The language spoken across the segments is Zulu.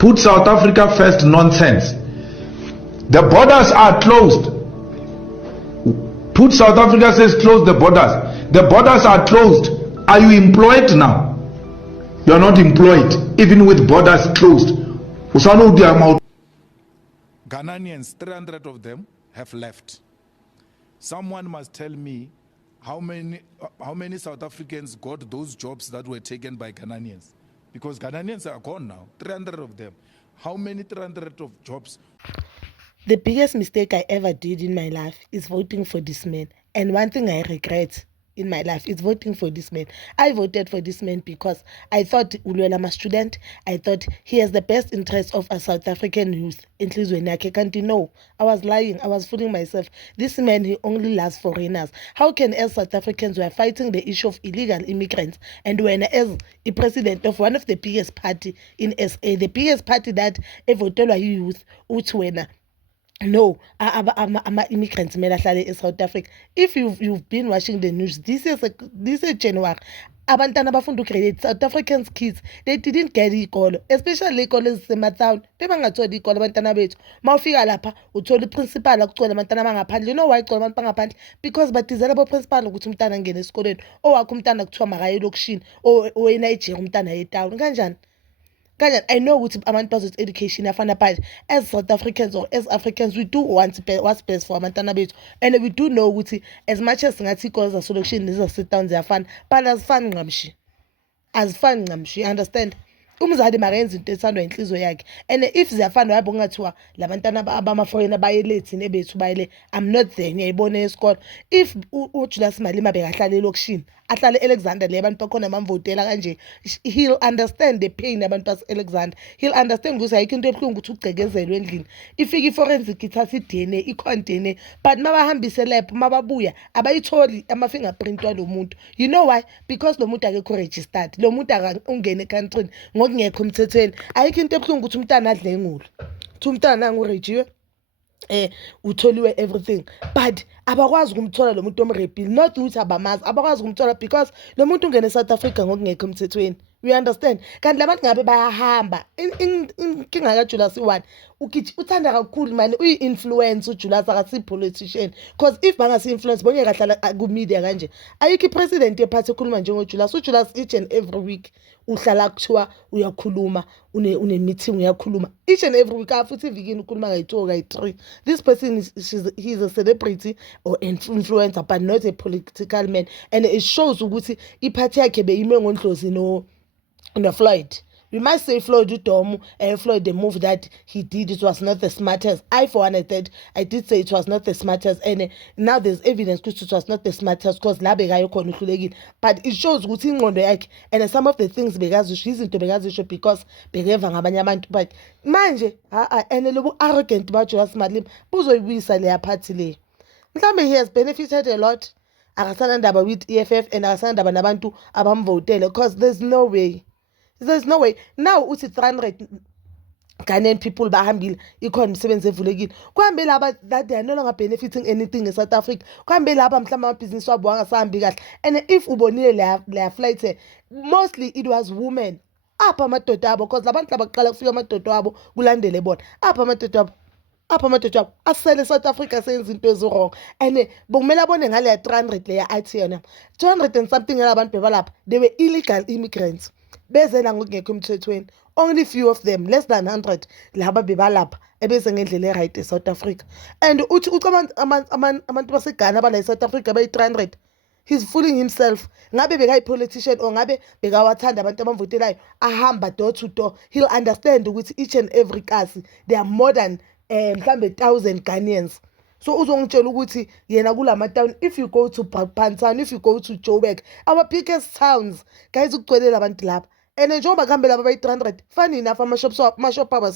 put South Africa first nonsense. The borders are closed. Put South Africa says close the borders. The borders are closed. Are you employed now? You are not employed, even with borders closed. Ghanaians, 300 of them have left. Someone must tell me how many South Africans got those jobs that were taken by Ghanaians. Because Ghanaians are gone now, 300 of them. How many 300 of jobs? The biggest mistake I ever did in my life is voting for this man. And one thing I regret in my life is voting for this man. I voted for this man because I thought I'm a student. I thought he has the best interest of a South African youth. Can't you know? I was lying. I was fooling myself. This man, he only loves foreigners. How can as South Africans we are fighting the issue of illegal immigrants, and when as the president of one of the biggest party in SA, the biggest party that voted youth, no, I'm immigrants in South Africa. If you've been watching the news, this is January. Abantwana bafunda ugrade South Africans kids, they didn't get ikolo, especially ikolo ezisematown. Bebangatholi ikolo abantwana bethu. Mawufika lapha uthola iprincipal akucela abantwana bangaphandle. You know why icela abantu bangaphandle? Because badizela abo principal ukuthi umntana angene esikoleni. Owakho umntana kuthiwa makaye elokishini, oweNigeria umntana yetown. Kanjani? I know what abantu bazothi education afana, but as South Africans or as Africans we do want what's best for abantwana bethu, and we do know ukuthi as much as singathi iy'kole zaselokishini nezasetown ziyafana, but azifani nqamshi, understand? Umzali makenza into ethandwa inhliziyo yakhe, and if ziyafana yabo kungathiwa labantwana abama-foreigner baye late nebethu bayele, I'm not there ngiyayibona esikole. If uJulius Malema bekahlala elokishini ahlale Alexander le abantu bakhona bamvotela kanje, he'll understand the pain abantu base-Alexander. He'll understand ukuthi ayikho into ebuhlungu ukuthi ugcekezelwe endlini, ifike i-forensic ithatha i-DNA i-contain, but mabahambise lapho mababuya abayitholi ama-fingerprint walo muntu. You know why? Because lo muntu akekho registered, lo muntu ungene ekhantrini ngokungekho emthethweni. Ayikho into ebuhlungu ukuthi umntana adle ngulu, ukuthi umntana angurejiwe utholiwe everything, but abakwazi ukumthola lo muntu omrebile, not ukuthi abamazi, abakwazi ukumthola because lo muntu ungene eSouth Africa ngokungekho emthethweni. We understand? Kanti labantu ngabe bayahamba inkinga kaJulius one uthanda kakhulu manje uyi-influence uJulius akasi-politician, because if bangasi-influence bonke kahlala ku-media kanje. Ayikho i-president ephathi ekhuluma njengoJulius. uJulius each and every week uhlala kuthiwa uyakhuluma, une-meeting uyakhuluma each and every week, futhi ivikini ukhuluma kayi-2 or kayi-3. This person he's a celebrity or influencer, but not a political man, and it shows ukuthi iphathi yakhe beyime ngoNdlozi no-Floyd. We must say Floyd Udomu, Floyd, the move that he did, it was not the smartest. I for one, I did say it was not the smartest, and now there's evidence that it was not the smartest because but it shows and some of the things because but manje and a little arrogant about Julius Malema buzoyibuyisa leya party le. Mhlambe he has benefited a lot. Akasanandaba with EFF and akasanandaba nabantu abamvotele, because there's no way. Now uthi 300 Ghanaian people bahambile ikhona imisebenzi evulekile. Kuhambe laba that they are no longer benefiting anything in South Africa. Kuhambe laba mhlawumbe amabhizinisi wabo angasahambi kahle. And if ubonile la flights, mostly it was women. Apha amadoda abo, because labantu labaqala kufika amadoda abo kulandele bona. Apha amadoda asele South Africa senza into ezirong, and bomela bone ngale 300 leya athi yona 200 and something labantu bebalapha, they were illegal immigrants bezela ngokungekho emthethweni. Only few of them, less than 100 laba bebalapha ebeze ngendlela eright eSouth Africa. And uthi abantu baseGhana abala eSouth Africa bayi 300, he's fooling himself. Ngabe bekayi politician or ngabe bekawathanda abantu abamvotelayo ahamba door to door, he'll understand ukuthi each and every kasi there are more than mhlambe 1,000 Ghanaians. So uzongitshela ukuthi yena kulama town, if you go to Pantan, if you go to Joburg, our biggest towns, guys ukugcwele abantu lapha. And njengoba kuhambe laba bayi 300, funny enough ama-shop abo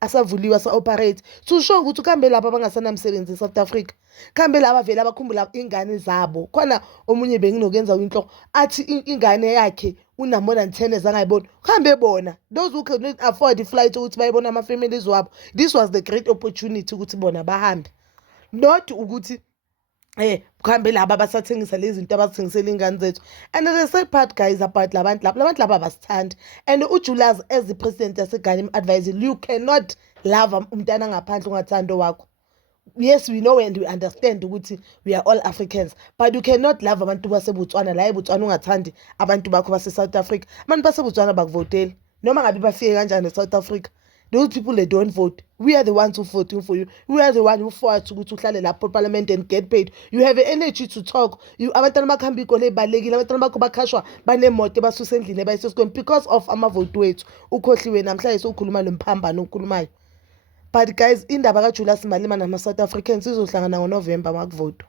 asavuliwe asa-operate to show ukuthi kuhambe laba abangasanamsebenzi eSouth Africa. Kuhambe laba vele abakhumbula ingane zabo. Khona omunye benginokuyenza inhloko athi ingane yakhe una more than 10 years angayibona. Kuhambe bona those who cannot afford the flight ukuthi bayibona ama-families wabo. This was the great opportunity ukuthi bona bahambe, not ukuthi Kuhambe laba abasathengisa lezi zinto abazithengisela ingane zethu. And the sad part guys about labantu laba abasithandi. And uJulius as the president yaseGhana advise you cannot love umntana ngaphandle ungathando wakho. Yes, we know and we understand ukuthi we are all Africans, but you cannot love abantu baseBotswana la eBotswana ungathandi abantu bakho base South Africa. Abantu baseBotswana bakuvotela noma ngabe bafike kanjani eSouth Africa. Those people they don't vote. We are the ones who voting for you. We are the one who fought ukuthi uhlale lapho parliament and get paid. You have energy to talk. You abantwana bakhambi ikole balekile abantwana bakho bakhashwa banemoto basuse endlini ebayisesikoleni because of amavote wethu. Ukhohliwe namhlanje sokukhuluma lomphambano okhulumayo. But guys, indaba kaJulius Malema nama-South Africans izohlangana ngoNovember makuvoto.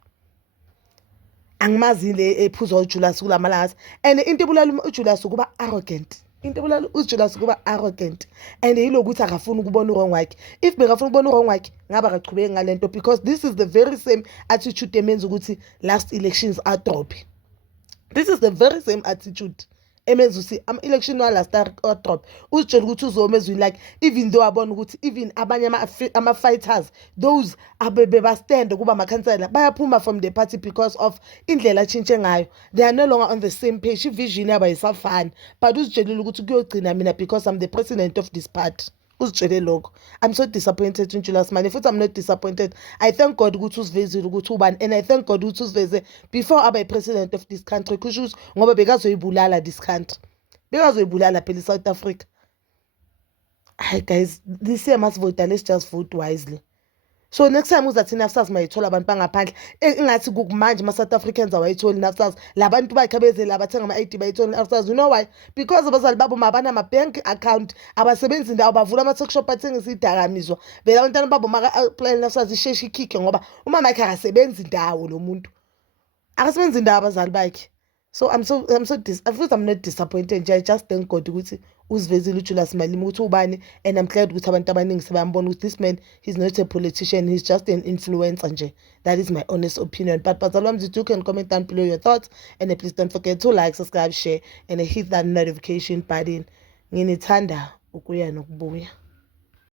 Angimazi le ephuza uJulius kulamalanga. And into ebulala uJulius ukuba arrogant. Into ebulala uJulius ukuba arrogant. And yilokuthi akafuni ukubona wrong wakhe. If bekafuna ukubona wrong wakhe, ngaba akaqhubeki ngalento because this is the very same attitude emenza ukuthi last elections are drop. This is the very same attitude. Emenza usi election last or drop uzitshela ukuthi uzoma ezwini like even though abona ukuthi even abanye ama fighters those abebe stand kuba amakhansela bayaphuma from the party because of indlela tshintshe ngayo. They are no longer on the same page. Vision yaba isafani but uzitshela ukuthi kuyogcina mina because I'm the president of this party. Uzitshele lokho. I'm so disappointed in Julius Malema. Futhi I'm not disappointed. I thank God ukuthi usivezile ukuthi ubani and I thank God ukuthi usiveze before abe president of this country kusho ngoba bekazoyibulala this country. Bekazoyibulala phela South Africa. Hi guys, this year must vote. Let's just vote wisely. So next time uzathi NSFAS mayithola abantu bangaphandle engathi kumanje ama-South Africans awayitholi NSFAS labantu bakhabezela abathenga ama-ID bayitholi NSFAS. You know why? Because abazali babo mabana ama-bank account abasebenzi indawo bavula ama-talk shop athengisa idakamizwa vele abantwana babo maka-apply NSFAS isheshe ikhikhe ngoba umama yakhe akasebenzi indawo lo muntu akasebenzi indawo abazali bakhe. So I'm not disappointed. I just thank God ukuthi usivezile uJulius Malema ukuthi ubani and I'm glad ukuthi abantu abaningi sebambona ukuthi this man he's not a politician, he's just an influencer nje. That is my honest opinion. But bazalwa mzithu, you can comment down below your thoughts and please don't forget to like, subscribe, share and hit that notification button. Nginithanda ukuya nokubuya.